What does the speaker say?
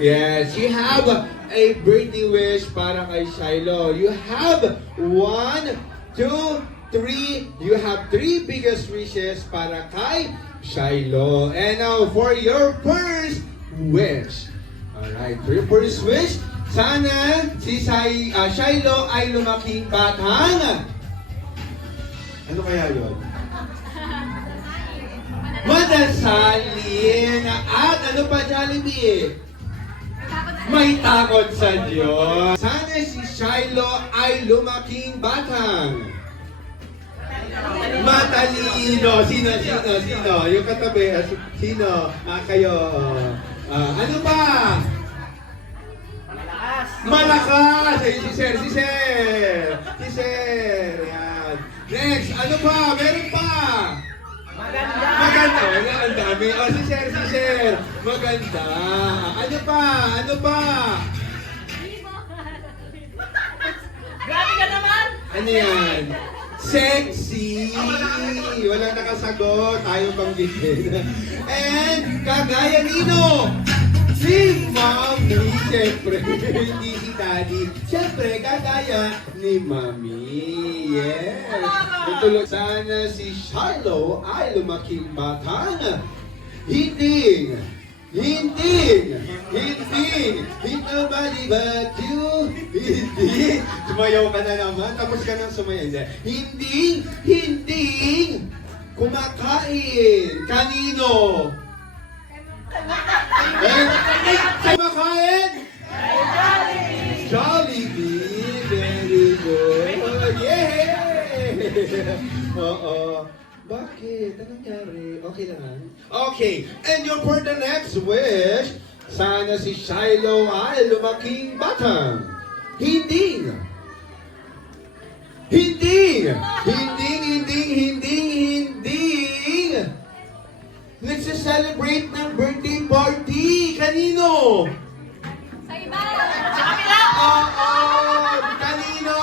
Yes, you have a birthday wish para kay Shiloh. You have 1, 2, 3. You have 3 biggest wishes para kay Shiloh. And now for your first wish. Alright, for your first wish, sana si Shiloh ay lumaking batang. Ano kaya yun? Madasalin. At ano pa, Jollibee? May takot sa Diyos. Sana si Shiloh ay lumaking batang. Matalino. Sino? Yung katabi. Sino? Kayo. Ano pa? Malakas. Ayun si Sir. Yan. Next. Ano pa? Meron pa. Maganda. Ang dami. Si Sir. Maganda. Ano pa? Grabe ka naman! Ano yan? Sexy! Walang nakasagot. Ayaw pang bigyan. And kagaya nino! Si Mami! Siyempre, hindi si Daddy. Siyempre, kagaya ni Mami. Yes! Tutulog sana si Shiloh ay lumaking batang. Hindi nobody but you. Hindi. Sumayaw ka na naman. Tapos ka nang sumayaw. Hindi kumakain. Kanino? Kumakain? Jollibee. Very good. Yeah! Oo. Bakit? Anong nangyari? Okay lang. Okay. And yung for the next wish, sana si Shiloh ay lumaking batang. Hindi nagsa-celebrate ng birthday party. Kanino? Sa iba! Sa kabila! Kanino?